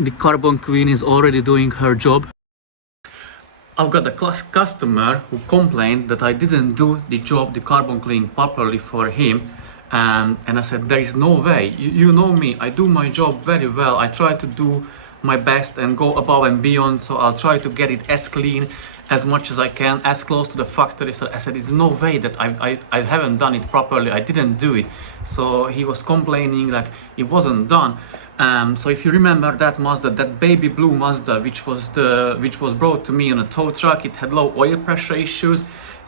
The carbon queen is already doing her job. I've got a customer who complained that I didn't do the job, the carbon cleaning properly for him. And I said, there is no way. You know me, I do my job very well. I try to do my best and go above and beyond. So I'll try to get it as clean as much as I can, as close to the factory. So I said, it's no way that I haven't done it properly. I didn't do it. So he was complaining like it wasn't done. So if you remember that Mazda, that baby blue Mazda, which was brought to me on a tow truck, it had low oil pressure issues,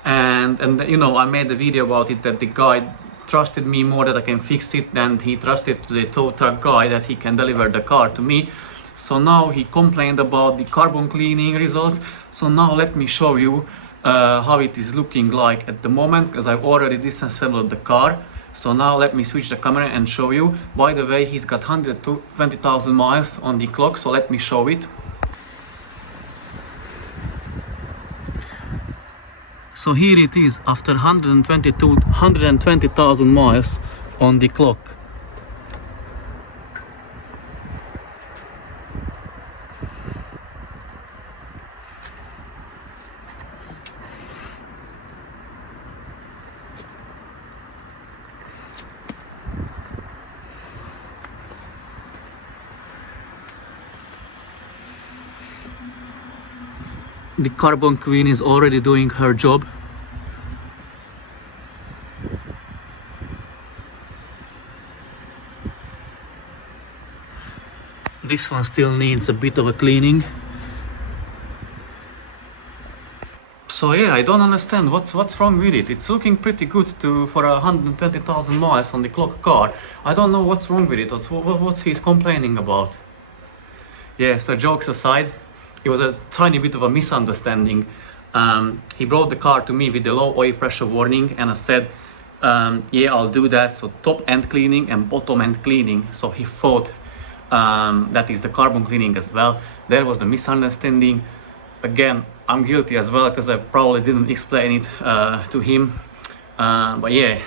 and you know, I made a video about it, that the guy trusted me more that I can fix it than he trusted the tow truck guy that he can deliver the car to me. So now he complained about the carbon cleaning results. So now let me show you how it is looking like at the moment, because I've already disassembled the car. So now let me switch the camera and show you. By the way, he's got 120,000 miles on the clock, so let me show it. So here it is after 120,000 miles on the clock. The carbon queen is already doing her job. This one still needs a bit of a cleaning. So yeah, I don't understand what's wrong with it. It's looking pretty good for 120,000 miles on the clock car. I don't know what's wrong with it, or what he's complaining about. Yeah, so jokes aside, it was a tiny bit of a misunderstanding. He brought the car to me with the low oil pressure warning, and I said, yeah, I'll do that. So top end cleaning and bottom end cleaning. So he thought that is the carbon cleaning as well. There was the misunderstanding. Again, I'm guilty as well, because I probably didn't explain it to him. But yeah,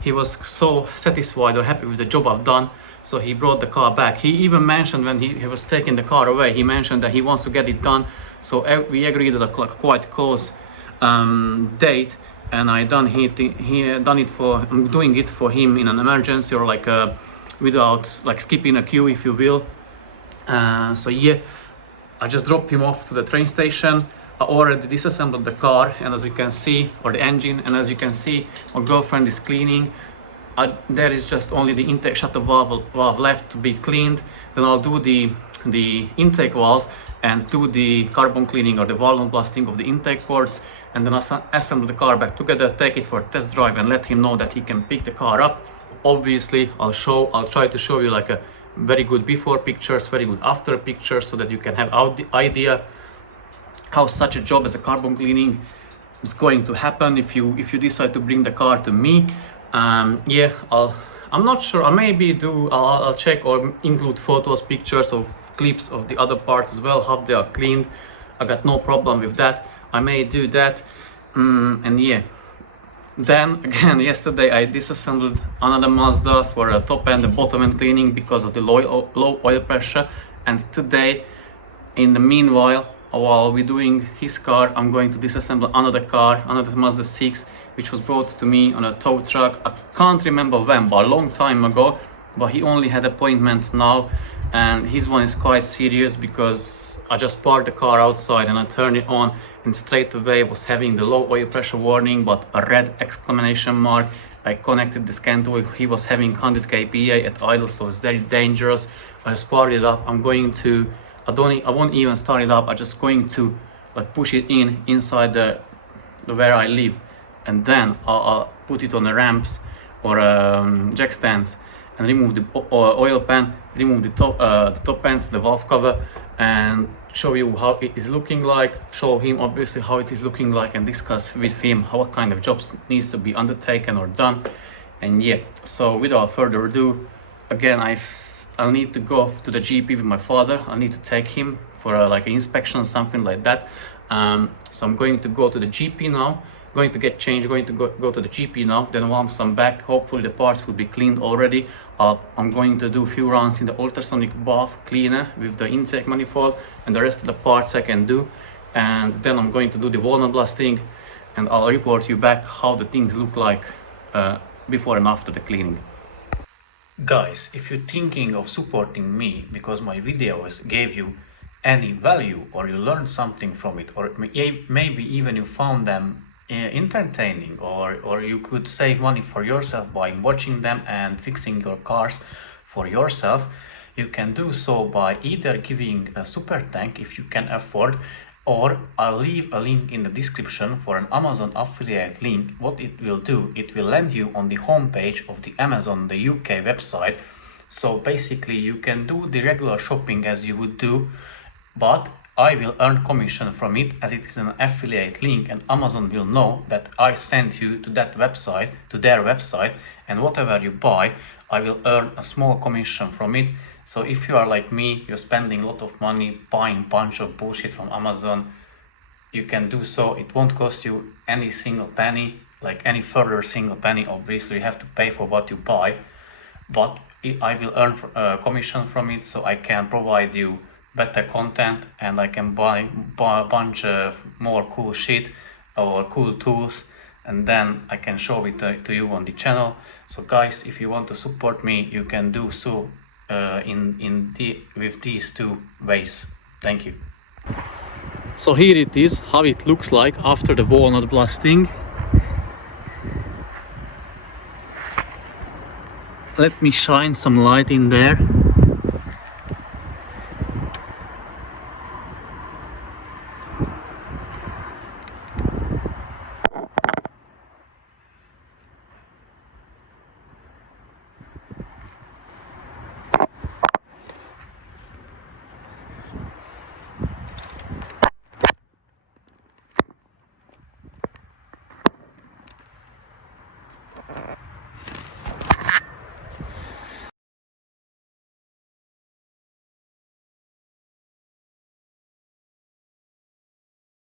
he was so satisfied or happy with the job I've done. So he brought the car back. He even mentioned when he was taking the car away, he mentioned that he wants to get it done. So we agreed at a quite close date, and I'm doing it for him in an emergency, or like without like skipping a queue, if you will. So yeah, I just dropped him off to the train station. I already disassembled the car, and as you can see, or the engine, and as you can see, my girlfriend is cleaning. There is just only the intake shutter valve left to be cleaned. Then I'll do the intake valve and do the carbon cleaning or the walnut blasting of the intake ports, and then I'll assemble the car back together, take it for a test drive, and let him know that he can pick the car up. Obviously, I'll try to show you like a very good before pictures, very good after pictures, so that you can have the idea how such a job as a carbon cleaning is going to happen if you decide to bring the car to me. Yeah, I'm not sure. I'll check or include photos, pictures of clips of the other parts as well, how they are cleaned. I got no problem with that. I may do that. And yeah, then again, yesterday I disassembled another Mazda for a top end and bottom end cleaning because of the low oil pressure. And today, in the meanwhile, while we're doing his car, I'm going to disassemble another Mazda 6, which was brought to me on a tow truck. I can't remember when, but a long time ago. But he only had appointment now, and his one is quite serious, because I just parked the car outside and I turned it on, and straight away was having the low oil pressure warning, but a red exclamation mark. I connected the scan to it. He was having 100 kPa at idle, so it's very dangerous. I just parked it up. I won't even start it up. I'm just going to like push it inside the where I live, and then I'll put it on the ramps or jack stands, and remove the oil pan, remove the top pans, the valve cover, and show you how it is looking like, show him obviously how it is looking like, and discuss with him what kind of jobs needs to be undertaken or done. And yeah, so without further ado, again, I'll need to go to the GP with my father. I need to take him for like an inspection or something like that. So I'm going to go to the GP now, going to get changed, going to go to the GP now. Then once I'm back, hopefully the parts will be cleaned already. I'm going to do a few runs in the ultrasonic bath cleaner with the intake manifold, and the rest of the parts I can do. And then I'm going to do the walnut blasting, and I'll report you back how the things look like before and after the cleaning. Guys, if you're thinking of supporting me because my videos gave you any value, or you learned something from it, or maybe even you found them entertaining, or you could save money for yourself by watching them and fixing your cars for yourself, you can do so by either giving a super tank if you can afford, or I'll leave a link in the description for an Amazon affiliate link. What it will do, it will land you on the homepage of the Amazon, the UK website. So basically you can do the regular shopping as you would do, but I will earn commission from it as it is an affiliate link, and Amazon will know that I sent you to that website, to their website, and whatever you buy, I will earn a small commission from it. So if you are like me, you're spending a lot of money buying a bunch of bullshit from Amazon, you can do so. It won't cost you any single penny, like any further single penny. Obviously you have to pay for what you buy, but I will earn commission from it, so I can provide you better content, and I can buy a bunch of more cool shit or cool tools, and then I can show it to you on the channel. So guys, if you want to support me, you can do so with these two ways. Thank you. So here it is, how it looks like after the walnut blasting. Let me shine some light in there.